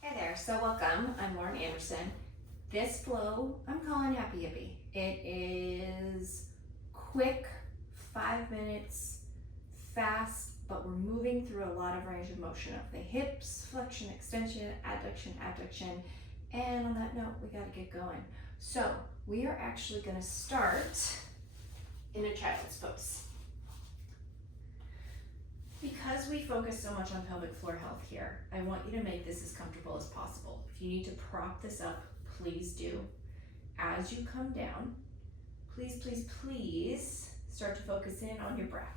Hey there, so welcome. I'm Lauren Anderson. This flow I'm calling Happy Hippie. It is quick, 5 minutes, fast, but we're moving through a lot of range of motion of the hips, flexion, extension, adduction, abduction, and on that note, we gotta get going. So we are actually gonna start in a child's pose. Because we focus so much on pelvic floor health here, I want you to make this as comfortable as possible. If you need to prop this up, please do. As you come down, please start to focus in on your breath.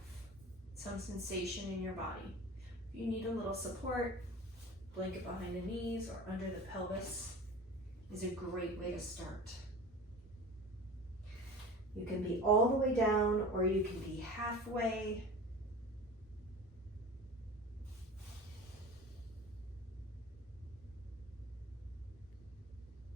Some sensation in your body. If you need a little support, blanket behind the knees or under the pelvis is a great way to start. You can be all the way down or you can be halfway.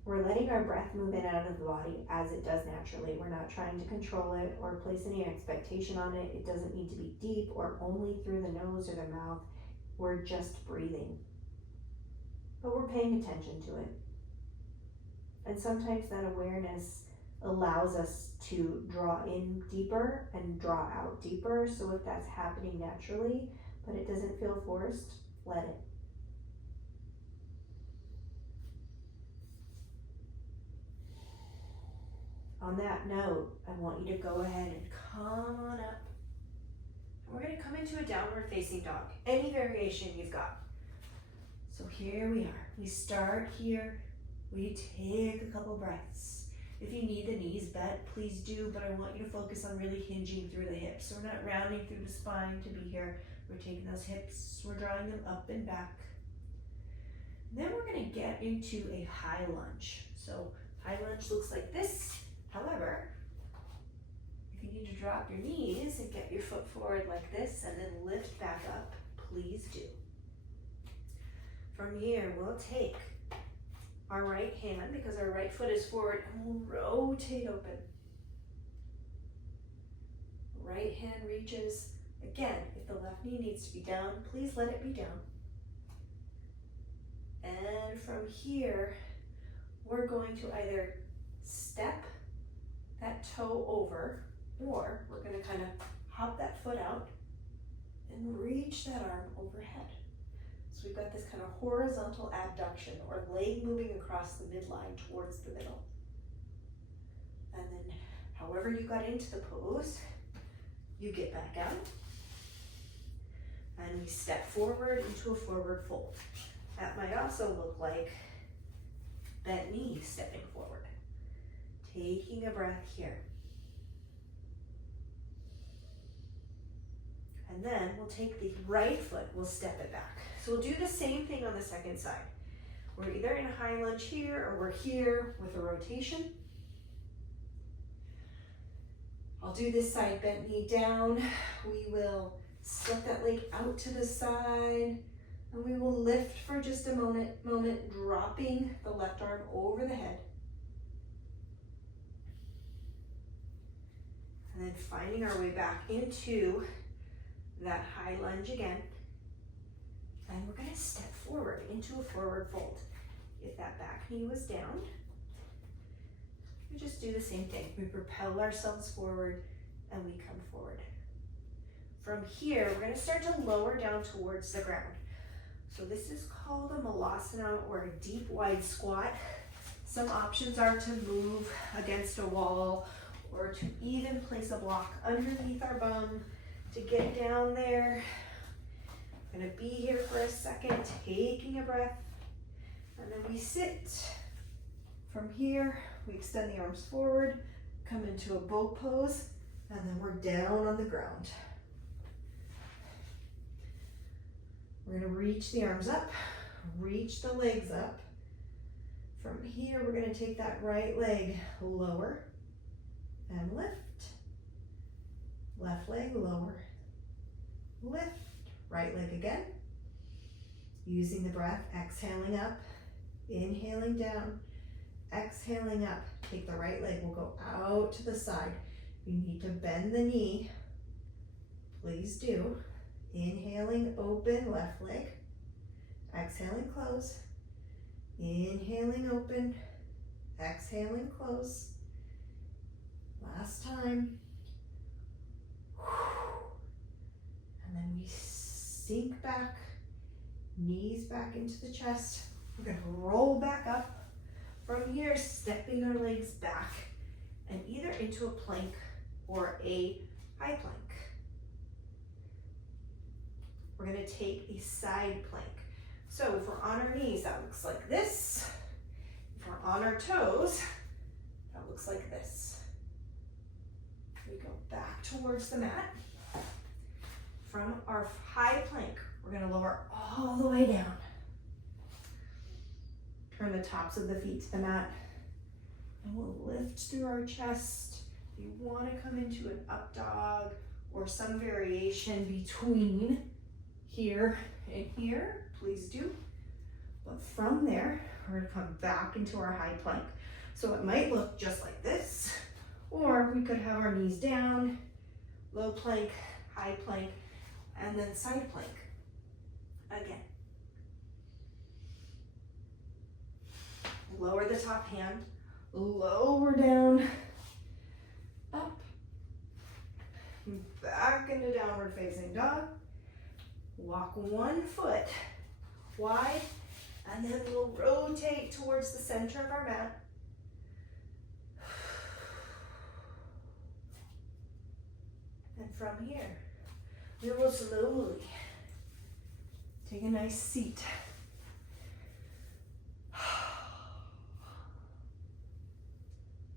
We're letting our breath move in and out of the body as it does naturally. We're not trying to control it or place any expectation on it. It doesn't need to be deep or only through the nose or the mouth. We're just breathing. But we're paying attention to it. And sometimes that awareness allows us to draw in deeper and draw out deeper. So if that's happening naturally, but it doesn't feel forced, let it. On that note, I want you to go ahead and come on up. We're going to come into a downward facing dog, any variation you've got. So here we are. We start here. We take a couple breaths. If you need the knees bent, please do, but I want you to focus on really hinging through the hips. So we're not rounding through the spine to be here. We're taking those hips, we're drawing them up and back. And then we're going to get into a high lunge. So high lunge looks like this. However, if you need to drop your knees and get your foot forward like this and then lift back up, please do. From here, we'll take our right hand, because our right foot is forward, and we'll rotate open. Right hand reaches. Again, if the left knee needs to be down, please let it be down. And from here, we're going to either step that toe over, or we're going to kind of hop that foot out and reach that arm overhead. So we've got this kind of horizontal abduction, or leg moving across the midline towards the middle. And then however you got into the pose, you get back out. And we step forward into a forward fold. That might also look like bent knee stepping forward. Taking a breath here. And then we'll take the right foot, we'll step it back. So we'll do the same thing on the second side. We're either in a high lunge here, or we're here with a rotation. I'll do this side, bent knee down. We will step that leg out to the side, and we will lift for just a moment, dropping the left arm over the head. And then finding our way back into that high lunge again. And we're going to step forward into a forward fold. If that back knee was down, we just do the same thing. We propel ourselves forward and we come forward. From here, we're going to start to lower down towards the ground. So this is called a malasana, or a deep wide squat. Some options are to move against a wall, or to even place a block underneath our bum to get down there. I'm gonna be here for a second, taking a breath, and then we sit. From here, we extend the arms forward, come into a boat pose, and then we're down on the ground. We're gonna reach the arms up, reach the legs up. From here, we're gonna take that right leg lower and lift. Left leg lower, lift. Right leg again. Using the breath, exhaling up, inhaling down, exhaling up. Take the right leg, we'll go out to the side. You need to bend the knee, please do. Inhaling, open left leg. Exhaling, close. Inhaling open, exhaling close. Last time. And then we sink back, knees back into the chest. We're gonna roll back up. From here, stepping our legs back and either into a plank or a high plank. We're gonna take a side plank. So if we're on our knees, that looks like this. If we're on our toes, that looks like this. We go back towards the mat. From our high plank, we're gonna lower all the way down. Turn the tops of the feet to the mat. And we'll lift through our chest. You wanna come into an up dog or some variation between here and here, please do. But from there, we're gonna come back into our high plank. So it might look just like this, or we could have our knees down, low plank, high plank, and then side plank. Again. Lower the top hand, lower down, up, back into downward facing dog. Walk one foot wide, and then we'll rotate towards the center of our mat. And from here, we will slowly take a nice seat.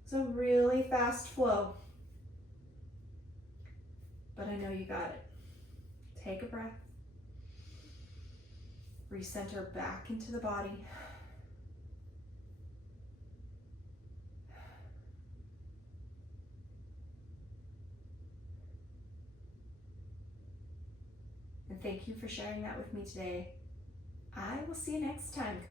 It's a really fast flow, but I know you got it. Take a breath. Recenter back into the body. And thank you for sharing that with me today. I will see you next time.